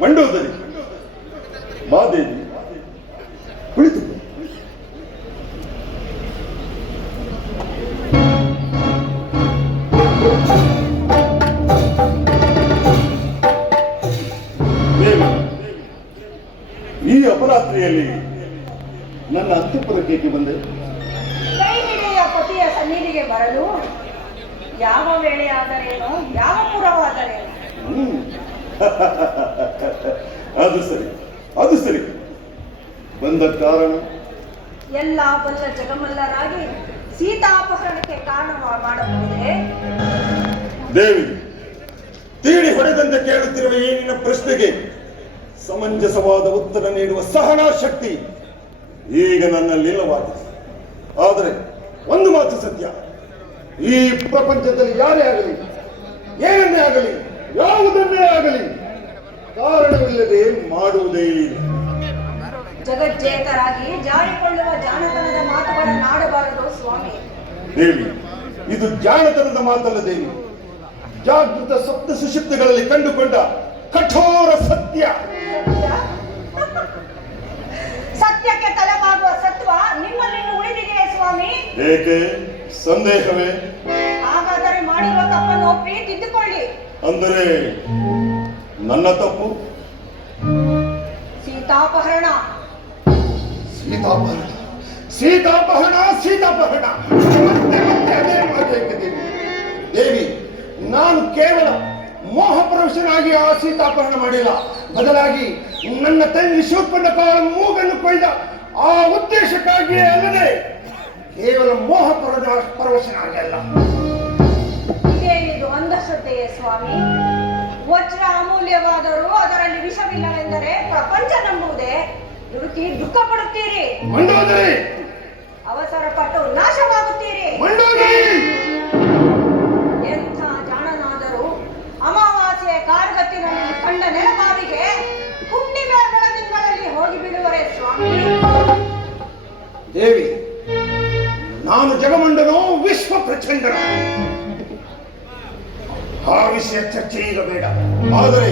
ಮಂಡೋದರಿ ಮಾದೇವಿ ಕುಳಿತು. ಈ ಅಪರಾತ್ರಿಯಲ್ಲಿ ನನ್ನ ಅಂತಃಪುರಕ್ಕೆ ಬಂದೆ. ಕೈ ಹಿಡಿಯ ಪತಿಯ ಸನ್ನಿಧಿಗೆ ಬರಲು ಯಾವ ವೇಳೆ ಆದರೇನೋ, ಯಾವ ಪುರವಾದರೇನೋ. ಅದು ಸರಿ, ಅದು ಸರಿ. ಬಂದ ಕಾರಣ ಎಲ್ಲ ಬಲ್ಲ ಜಗಮಲ್ಲರಾಗಿ ಸೀತಾಪಹರಣಕ್ಕೆ ಕಾರಣ ಮಾಡಬಹುದೇ? ದೇವಿ, ತೀಡಿ ಹೊಡೆದಂತೆ ಕೇಳುತ್ತಿರುವ ಈ ನಿನ್ನ ಪ್ರಶ್ನೆಗೆ ಸಮಂಜಸವಾದ ಉತ್ತರ ನೀಡುವ ಸಹನಾ ಶಕ್ತಿ ಈಗ ನನ್ನಲ್ಲಿಲ್ಲವಾಗಿದೆ. ಆದರೆ ಒಂದು ಮಾತು ಸತ್ಯ, ಈ ಪ್ರಪಂಚದಲ್ಲಿ ಯಾರೇ ಆಗಲಿ, ಏನನ್ನೇ ಆಗಲಿ, ಯಾವುದನ್ನೇ ಆಗಲಿ ಕಾರಣವಿಲ್ಲದೆ ಮಾಡುವುದೇ ಇಲ್ಲ. ಜಗಜ್ಜೇತರಾಗಿ ಜಾರಿಕೊಳ್ಳುವ ಜಾಣತನದ ಮಾತುಗಳನ್ನಾಡಬಾರದು ಸ್ವಾಮಿ. ದೇವಿ, ಇದು ಜಾಣತನದ ಮಾತಲ್ಲ ದೇವಿ, ಜಾಗೃತ ಸಪ್ತ ಸುಷುಪ್ತಿಗಳಲ್ಲಿ ಕಂಡುಕೊಂಡ ಕಠೋರ ಸತ್ಯ. ಸತ್ಯಕ್ಕೆ ತಲೆಬಾಗುವ ಸತ್ವ ನಿಮ್ಮಲ್ಲಿ ಉಳಿದಿದೆಯೇ ಸ್ವಾಮಿ? ಏಕೆ ಸಂದೇಹವೇ? ಹಾಗಾದರೆ ಮಾಡಿರುವ ತಪ್ಪನ್ನು ಒಪ್ಪಿ ತಿದ್ದುಕೊಳ್ಳಿ. ಅಂದರೆ ನನ್ನ ತಪ್ಪು? ಸೀತಾಪಹರಣ ಸೀತಾಪಹರಣ ಸೀತಾಪಹರಣ ಸೀತಾಪಹರಣ ಮತ್ತೆ ಮತ್ತೆ ಅದೇ ಮಾತೇಕೆ ದೇವಿ? ನಾನು ಕೇವಲ ಮೋಹಪರವಶನಾಗಿ ಆ ಸೀತಾಪಹರಣ ಮಾಡಿಲ್ಲ, ಬದಲಾಗಿ ನನ್ನ ತಂಗಿ ಶೂರ್ಪಣಖ ಮೂಗನ್ನು ಕೊಯ್ದ ಆ ಉದ್ದೇಶಕ್ಕಾಗಿಯೇ ಅಲ್ಲದೆ ಕೇವಲ ಪರವಶನಾಗಿ ಅಲ್ಲ. ಇದೇನಿದು ಅಂಧಶ್ರದ್ಧೆಯೇ ಸ್ವಾಮಿ? ವಜ್ರ ಅಮೂಲ್ಯವಾದರೂ ಅದರಲ್ಲಿ ವಿಷವಿಲ್ಲವೆಂದರೆ ಪ್ರಪಂಚ ನಂಬುವುದೇ? ದುಡುಕಿ ದುಃಖ ಪಡುತ್ತೀರಿ, ಅವಸರ ಪಟ್ಟು ನಾಶವಾಗುತ್ತೀರಿ. ಎಂಥ ಜಾಣನಾದರೂ ಅಮಾವಾಸ್ಯೆ ಕಾರ್ಗತ್ತಿನಲ್ಲಿ ಕಂಡ ನೆಲಬಾವಿಗೆ ಹುಣ್ಣಿಮೆ ಬೆಳದಿಂಗಳಲ್ಲಿ ಹೋಗಿ ಬಿಡುವರೆ ಸ್ವಾಮಿ. ದೇವಿ, ನಾನು ಜಗಮಂಡನೋ ವಿಶ್ವ ಪ್ರಚಂಡನೋ ಆ ವಿಷಯ ಚರ್ಚೆ ಈಗ ಬೇಡ. ಆದರೆ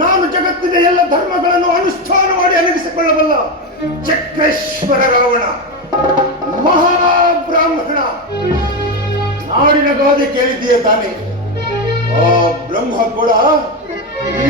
ನಾನು ಜಗತ್ತಿನ ಎಲ್ಲ ಧರ್ಮಗಳನ್ನು ಅನುಷ್ಠಾನ ಮಾಡಿ ಅಲಗಿಸಿಕೊಳ್ಳಬಲ್ಲ ಚಕ್ರೇಶ್ವರ ರಾವಣ, ಮಹಾಬ್ರಾಹ್ಮಣ. ನಾಡಿನ ಗಾದೆ ಕೇಳಿದ್ದೀಯ ತಾನೆ? ಆ ಬ್ರಹ್ಮ ಕೂಡ ಈ